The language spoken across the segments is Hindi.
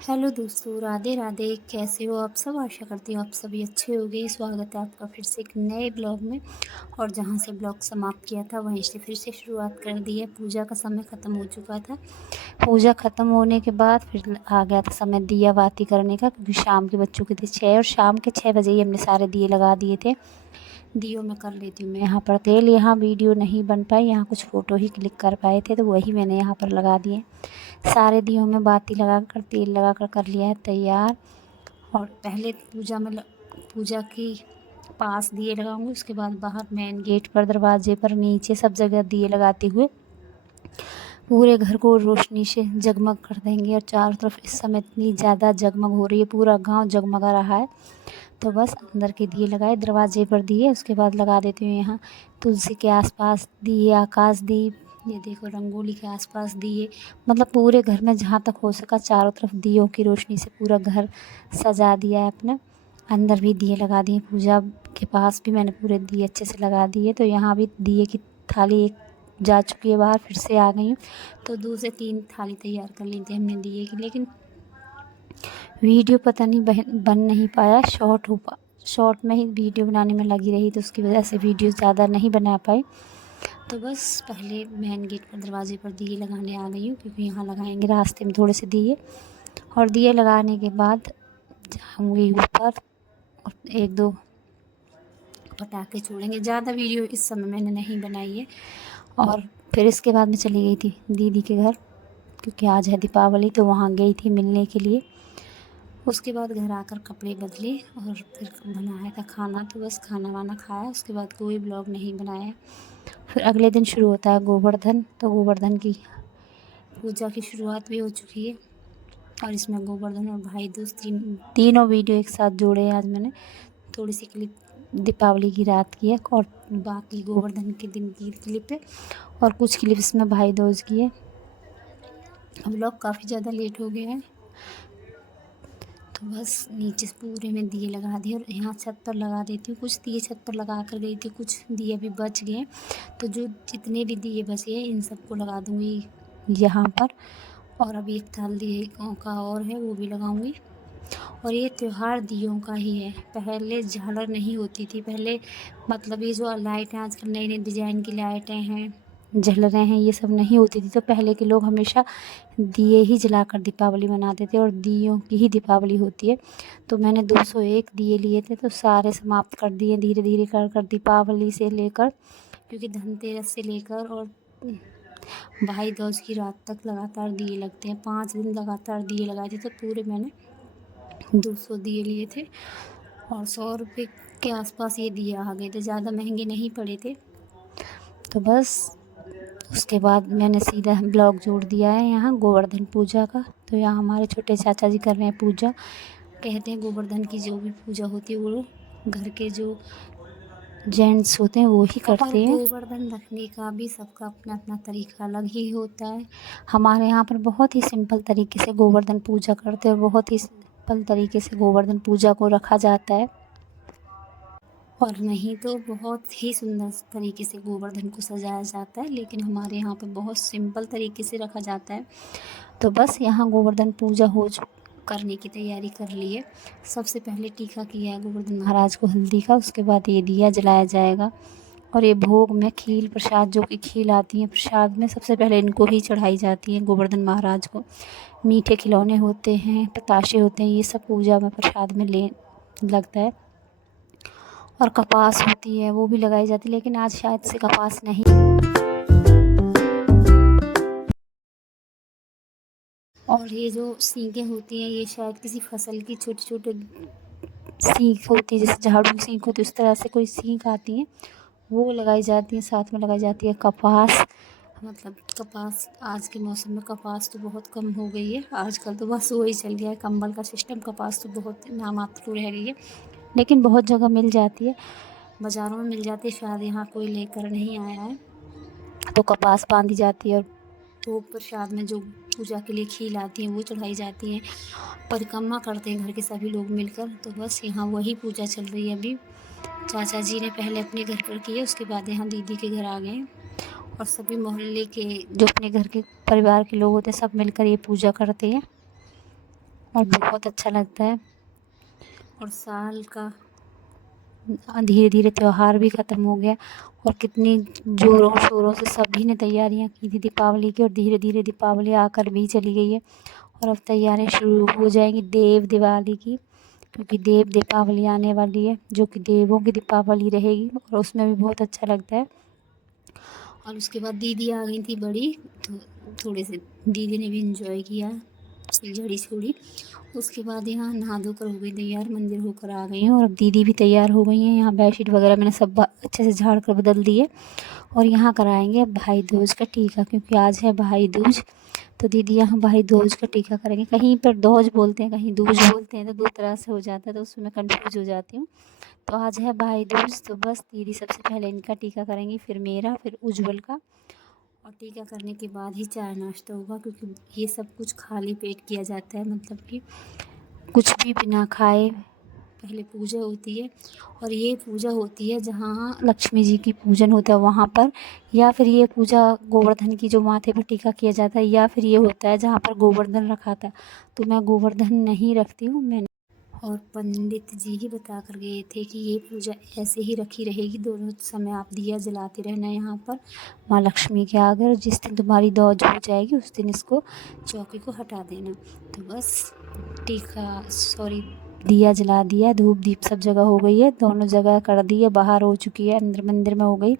हेलो दोस्तों, राधे राधे। कैसे हो आप सब? आशा करती हूँ आप सभी अच्छे होंगे। स्वागत है आपका फिर से एक नए ब्लॉग में। और जहाँ से ब्लॉग समाप्त किया था वहीं से फिर से शुरुआत कर दी है। पूजा का समय ख़त्म हो चुका था। पूजा ख़त्म होने के बाद फिर आ गया था समय दिया बाती करने का, क्योंकि शाम के बज चुके थे 6 और शाम के 6 बजे ही हमने सारे दिए लगा दिए थे। दियों में कर लेती हूँ मैं यहाँ पर तेल। यहाँ वीडियो नहीं बन पाई, यहाँ कुछ फ़ोटो ही क्लिक कर पाए थे तो वही मैंने यहाँ पर लगा दिए। सारे दियों में बाती लगा कर तेल लगा कर लिया है तैयार। और पहले पूजा की पास दिए लगाऊंगी, उसके बाद बाहर मेन गेट पर, दरवाजे पर, नीचे सब जगह दिए लगाते हुए पूरे घर को रोशनी से जगमग कर देंगे। और चारों तरफ इस समय इतनी ज़्यादा जगमग हो रही है, पूरा गांव जगमगा रहा है। तो बस अंदर के दिए लगाए, दरवाजे पर दिए, उसके बाद लगा देती हूँ यहाँ तुलसी के आसपास दिए, आकाशदीप, ये देखो रंगोली के आसपास दिए। मतलब पूरे घर में जहाँ तक हो सका चारों तरफ दियों की रोशनी से पूरा घर सजा दिया है अपना। अंदर भी दिए लगा दिए, पूजा के पास भी मैंने पूरे दिए अच्छे से लगा दिए। तो यहाँ भी दिए की थाली एक जा चुकी है बाहर, फिर से आ गई हूँ। तो 2 से 3 थाली तैयार कर ली थी हमने दिए की, लेकिन वीडियो पता नहीं बन नहीं पाया। शॉर्ट में ही वीडियो बनाने में लगी रही, तो उसकी वजह से वीडियो ज़्यादा नहीं बना पाई। तो बस पहले मेन गेट पर, दरवाजे पर दिए लगाने आ गई हूँ, क्योंकि यहाँ लगाएंगे रास्ते में थोड़े से दिए। और दिए लगाने के बाद जाऊँगी ऊपर और 1-2 पटाखे छोड़ेंगे। ज़्यादा वीडियो इस समय मैंने नहीं बनाई है। और फिर इसके बाद मैं चली गई थी दीदी के घर, क्योंकि आज है दीपावली, तो वहाँ गई थी मिलने के लिए। उसके बाद घर आकर कपड़े बदले और फिर बनाया था खाना। तो बस खाना वाना खाया, उसके बाद कोई ब्लॉग नहीं बनाया। फिर अगले दिन शुरू होता है गोवर्धन। तो गोवर्धन की पूजा की शुरुआत भी हो चुकी है। और इसमें गोवर्धन और भाई दूज तीनों वीडियो एक साथ जोड़े हैं। आज मैंने थोड़ी सी क्लिप दीपावली की रात की है और बाकी गोवर्धन के दिन की क्लिप है, और कुछ क्लिप इसमें भाई दूज की है। ब्लॉग काफ़ी ज़्यादा लेट हो गया है। तो बस नीचे से पूरे में दिए लगा दिए, और यहाँ छत पर लगा देती हूँ। कुछ दिए छत पर लगा कर गई थी, कुछ दिए अभी बच गए। तो जो जितने भी दिए बचे हैं इन सबको लगा दूँगी यहाँ पर। और अभी एक थाल दिए का और है, वो भी लगाऊँगी। और ये त्योहार दियों का ही है। पहले झालर नहीं होती थी, पहले मतलब ये जो लाइटें आजकल नई नई डिज़ाइन की लाइटें हैं, झालरें हैं, ये सब नहीं होती थी। तो पहले के लोग हमेशा दिए ही जलाकर दीपावली मनाते थे, और दियों की ही दीपावली होती है। तो मैंने 201 दिए लिए थे, तो सारे समाप्त कर दिए धीरे धीरे कर कर दीपावली से लेकर, क्योंकि धनतेरस से लेकर और भाई दूज की रात तक लगातार दिए लगते हैं। 5 दिन लगातार दिए लगाए थे, तो पूरे मैंने 200 दिए लिए थे। और 100 रुपये के आसपास ये दिए आ गए थे, ज़्यादा महंगे नहीं पड़े थे। तो बस उसके बाद मैंने सीधा ब्लॉग जोड़ दिया है यहाँ गोवर्धन पूजा का। तो यहाँ हमारे छोटे चाचा जी कर रहे हैं पूजा। कहते हैं गोवर्धन की जो भी पूजा होती है वो घर के जो जेंट्स होते हैं वो ही करते हैं। गोवर्धन रखने का भी सबका अपना अपना तरीका अलग ही होता है। हमारे यहाँ पर बहुत ही सिंपल तरीके से गोवर्धन पूजा करते हैं, और बहुत ही सिंपल तरीके से गोवर्धन पूजा को रखा जाता है। और नहीं तो बहुत ही सुंदर तरीके से गोवर्धन को सजाया जाता है, लेकिन हमारे यहाँ पे बहुत सिंपल तरीके से रखा जाता है। तो बस यहाँ गोवर्धन पूजा करने की तैयारी कर ली है। सबसे पहले टीका किया है गोवर्धन महाराज को हल्दी का, उसके बाद ये दिया जलाया जाएगा। और ये भोग में खील प्रसाद, जो कि खील आती है प्रसाद में, सबसे पहले इनको ही चढ़ाई जाती है गोवर्धन महाराज को। मीठे खिलौने होते हैं, बताशे होते हैं, ये सब पूजा में प्रसाद में लगता है। और कपास होती है वो भी लगाई जाती है, लेकिन आज शायद से कपास नहीं। और ये जो सींगें होती हैं, ये शायद किसी फसल की छोटे छोटे सींग होती है, जैसे झाड़ू की सींग होती है उस तरह से कोई सींग आती है, वो लगाई जाती है। साथ में लगाई जाती है कपास। मतलब कपास आज के मौसम में कपास तो बहुत कम हो गई है। आजकल तो बस वही चल गया है, कंबल का सिस्टम। कपास तो बहुत नामात्र रह गई है, लेकिन बहुत जगह मिल जाती है, बाज़ारों में मिल जाती है। शायद यहाँ कोई लेकर नहीं आया है। तो कपास बांधी जाती है, और भोग प्रसाद में जो पूजा के लिए खील आती हैं वो चढ़ाई जाती हैं। परिक्रमा करते हैं घर के सभी लोग मिलकर। तो बस यहाँ वही पूजा चल रही है अभी। चाचा जी ने पहले अपने घर पर की है, उसके बाद यहाँ दीदी के घर आ गए हैं। और सभी मोहल्ले के जो अपने घर के परिवार के लोग होते हैं सब मिलकर ये पूजा करते हैं। और बहुत अच्छा लगता है। और साल का धीरे धीरे त्यौहार भी ख़त्म हो गया और कितनी ज़ोरों शोरों से सभी ने तैयारियां की थी दीपावली की, और धीरे धीरे दीपावली आकर भी चली गई है। और अब तैयारियां शुरू हो जाएंगी देव दिवाली की, क्योंकि देव दीपावली आने वाली है जो कि देवों की दीपावली रहेगी, और उसमें भी बहुत अच्छा लगता है। और उसके बाद दीदी आ गई थी बड़ी, तो थोड़े से दीदी ने भी इंजॉय किया, फुलझड़ी छोड़ी। उसके बाद यहाँ नहा धोकर हो गई तैयार, मंदिर होकर आ गई हूँ, और अब दीदी भी तैयार हो गई हैं। यहाँ बेडशीट वगैरह मैंने सब अच्छे से झाड़ कर बदल दिए, और यहाँ कराएंगे अब भाई दूज का टीका, क्योंकि आज है भाई दूज। तो दीदी यहाँ भाई दूज का टीका करेंगे। कहीं पर दोज बोलते हैं, कहीं दूज बोलते हैं, तो दो तरह से हो जाता है, तो उसमें कंफ्यूज हो जाती हूँ। तो आज है भाई दूज, तो बस दीदी सबसे पहले इनका टीका करेंगी, फिर मेरा, फिर उज्जवल का। और टीका करने के बाद ही चाय नाश्ता होगा, क्योंकि ये सब कुछ खाली पेट किया जाता है, मतलब कि कुछ भी बिना खाए पहले पूजा होती है। और ये पूजा होती है जहाँ लक्ष्मी जी की पूजन होता है वहाँ पर, या फिर ये पूजा गोवर्धन की जो माथे पर टीका किया जाता है, या फिर ये होता है जहाँ पर गोवर्धन रखा था। तो मैं गोवर्धन नहीं रखती हूँ मैं। और पंडित जी ही बता कर गए थे कि ये पूजा ऐसे ही रखी रहेगी, दोनों समय आप दिया जलाते रहना यहाँ पर माँ लक्ष्मी के आगे, और जिस दिन तुम्हारी दौज हो जाएगी उस दिन इसको चौकी को हटा देना। तो बस टीका दिया जला दिया, धूप दीप सब जगह हो गई है, दोनों जगह कर दी है, बाहर हो चुकी है, अंदर मंदिर में हो गई,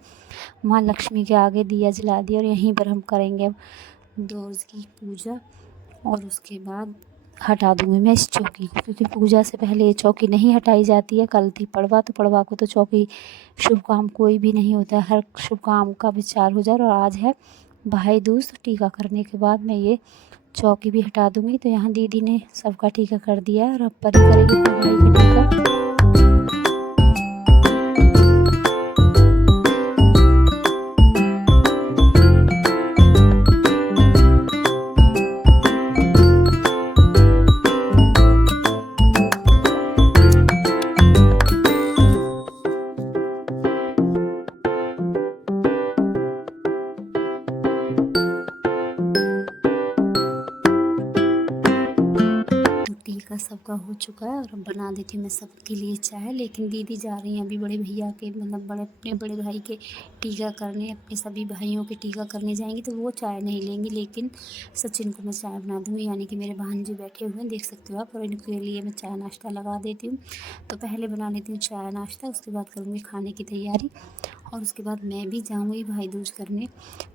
माँ लक्ष्मी के आगे दिया जला दिया। और यहीं पर हम करेंगे अब दौज की पूजा, और उसके बाद हटा दूँगी मैं इस चौकी को, क्योंकि पूजा से पहले ये चौकी नहीं हटाई जाती है। कल थी पड़वा, तो पड़वा को तो चौकी शुभ काम कोई भी नहीं होता है, हर शुभ काम का विचार हो जाए। और आज है भाई दूज, तो टीका करने के बाद मैं ये चौकी भी हटा दूँगी। तो यहाँ दीदी ने सबका टीका कर दिया है, और अब परी करेगी अपने भाई का टीका। टीका सबका हो चुका है, और अब बना देती हूँ मैं सबके लिए चाय। लेकिन दीदी जा रही हैं अभी बड़े भैया के, मतलब अपने बड़े भाई के टीका करने, अपने सभी भाइयों के टीका करने जाएंगी, तो वो चाय नहीं लेंगी, लेकिन सचिन को मैं चाय बना दूँगी। यानी कि मेरे भांजे बैठे हुए हैं, देख सकते हो आप, और इनके लिए मैं चाय नाश्ता लगा देती हूँ। तो पहले बना लेती हूँ चाय नाश्ता, उसके बाद करूँगी खाने की तैयारी, और उसके बाद मैं भी जाऊँगी भाई दूज करने।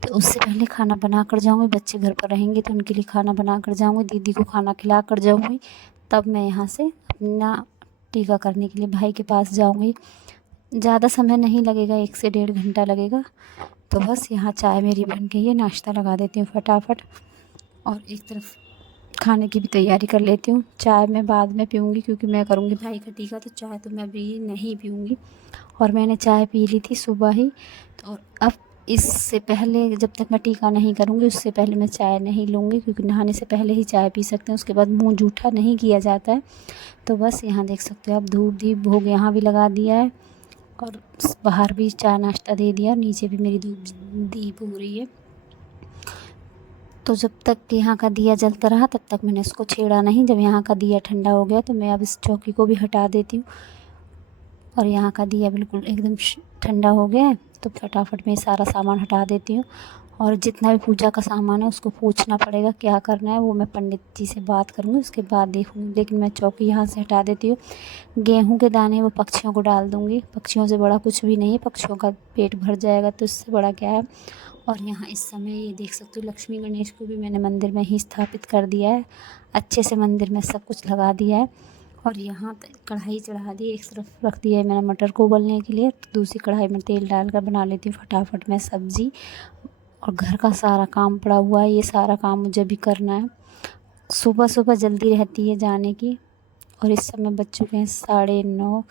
तो उससे पहले खाना बना कर जाऊँगी, बच्चे घर पर रहेंगे तो उनके लिए खाना बना कर जाऊँगी, दीदी को खाना खिला कर जाऊँगी, तब मैं यहाँ से अपना टीका करने के लिए भाई के पास जाऊँगी। ज़्यादा समय नहीं लगेगा, 1 से 1.5 घंटा लगेगा। तो बस यहाँ चाय मेरी बन गई है, नाश्ता लगा देती हूँ फटाफट, और एक तरफ खाने की भी तैयारी कर लेती हूँ। चाय मैं बाद में पीऊँगी, क्योंकि मैं करूँगी भाई का टीका, तो चाय तो मैं अभी नहीं पीऊँगी। और मैंने चाय पी ली थी सुबह ही, तो और अब इससे पहले जब तक मैं टीका नहीं करूँगी उससे पहले मैं चाय नहीं लूँगी, क्योंकि नहाने से पहले ही चाय पी सकते हैं, उसके बाद मुँह जूठा नहीं किया जाता है। तो बस यहाँ देख सकते हो आप, धूप दीप भोग यहाँ भी लगा दिया है, और बाहर भी चाय नाश्ता दे दिया, नीचे भी मेरी धूप दीप हो रही है। तो जब तक यहाँ का दिया जलता रहा तब तक मैंने इसको छेड़ा नहीं। जब यहाँ का दिया ठंडा हो गया तो मैं अब इस चौकी को भी हटा देती हूँ, और यहाँ का दिया बिल्कुल एकदम ठंडा हो गया है, तो फटाफट मैं सारा सामान हटा देती हूँ। और जितना भी पूजा का सामान है उसको पूछना पड़ेगा क्या करना है, वो मैं पंडित जी से बात करूँगी, उसके बाद देखूँगी। लेकिन मैं चौकी यहाँ से हटा देती हूँ। गेहूँ के दाने वो पक्षियों को डाल दूँगी, पक्षियों से बड़ा कुछ भी नहीं है, पक्षियों का पेट भर जाएगा तो इससे बड़ा क्या है। और यहाँ इस समय ये देख सकते हो लक्ष्मी गणेश को भी मैंने मंदिर में ही स्थापित कर दिया है, अच्छे से मंदिर में सब कुछ लगा दिया है। और यहाँ कढ़ाई चढ़ा दी, एक तरफ रख दिया है मैंने मटर को उबलने के लिए, तो दूसरी कढ़ाई में तेल डालकर बना लेती हूँ फटाफट मैं सब्ज़ी। और घर का सारा काम पड़ा हुआ है, ये सारा काम मुझे भी करना है। सुबह सुबह जल्दी रहती है जाने की, और इस समय बज चुके हैं 9:30।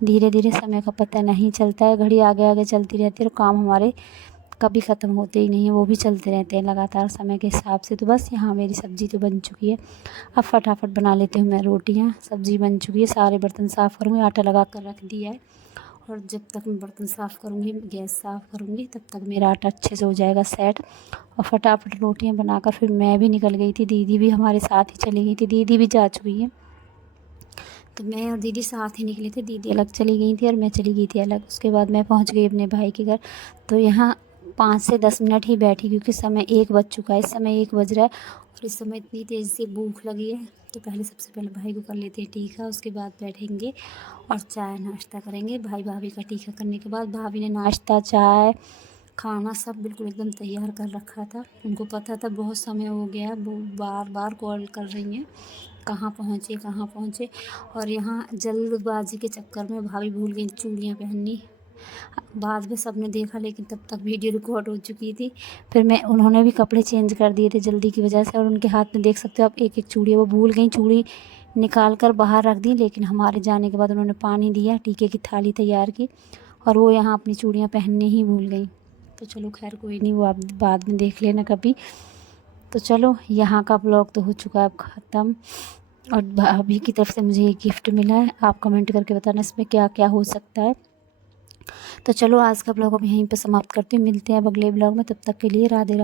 धीरे धीरे समय का पता नहीं चलता है, घड़ी आगे आगे चलती रहती है, और काम हमारे कभी ख़त्म होते ही नहीं है, वो भी चलते रहते हैं लगातार समय के हिसाब से। तो बस यहाँ मेरी सब्ज़ी तो बन चुकी है, अब फटाफट बना लेती हूँ मैं रोटियाँ। सब्ज़ी बन चुकी है, सारे बर्तन साफ़ करूँगी, आटा लगा कर रख दिया है, और जब तक मैं बर्तन साफ़ करूँगी, गैस साफ़ करूँगी, तब तक मेरा आटा अच्छे से हो जाएगा सेट। और फटाफट रोटियां बनाकर फिर मैं भी निकल गई थी, दीदी भी हमारे साथ ही चली गई थी, दीदी भी जा चुकी है। तो मैं और दीदी साथ ही निकले थे, दीदी अलग चली गई थी और मैं चली गई थी अलग। उसके बाद मैं पहुंच गई अपने भाई के घर। तो यहाँ 5 से 10 मिनट ही बैठी, क्योंकि समय 1 बज चुका है, इस समय 1 बज रहा है और इस समय इतनी तेज़ से भूख लगी है। तो पहले सबसे पहले भाई को कर लेते हैं टीका, उसके बाद बैठेंगे और चाय नाश्ता करेंगे। भाई भाभी का टीका करने के बाद भाभी ने नाश्ता, चाय, खाना सब बिल्कुल एकदम तैयार कर रखा था। उनको पता था बहुत समय हो गया, वो बार बार कॉल कर रही हैं कहाँ पहुँचे कहाँ पहुँचे। और यहाँ जल्दबाजी के चक्कर में भाभी भूल गई चूड़ियाँ पहननी। बाद में सबने देखा, लेकिन तब तक वीडियो रिकॉर्ड हो चुकी थी। फिर उन्होंने भी कपड़े चेंज कर दिए थे जल्दी की वजह से, और उनके हाथ में देख सकते हो आप एक एक चूड़ी, वो भूल गई चूड़ी निकाल कर बाहर रख दी। लेकिन हमारे जाने के बाद उन्होंने पानी दिया, टीके की थाली तैयार की, और वो यहाँ अपनी चूड़ियाँ पहनने ही भूल गई। तो चलो खैर कोई नहीं, वो आप बाद में देख लेना कभी। तो चलो यहाँ का ब्लॉग तो हो चुका है अब ख़त्म। और भाभी की तरफ से मुझे ये गिफ्ट मिला है, आप कमेंट करके बताना इसमें क्या क्या हो सकता है। तो चलो आज का ब्लॉग अब यहीं पे समाप्त करती हूँ, मिलते हैं अब अगले ब्लॉग में, तब तक के लिए राधे राधे।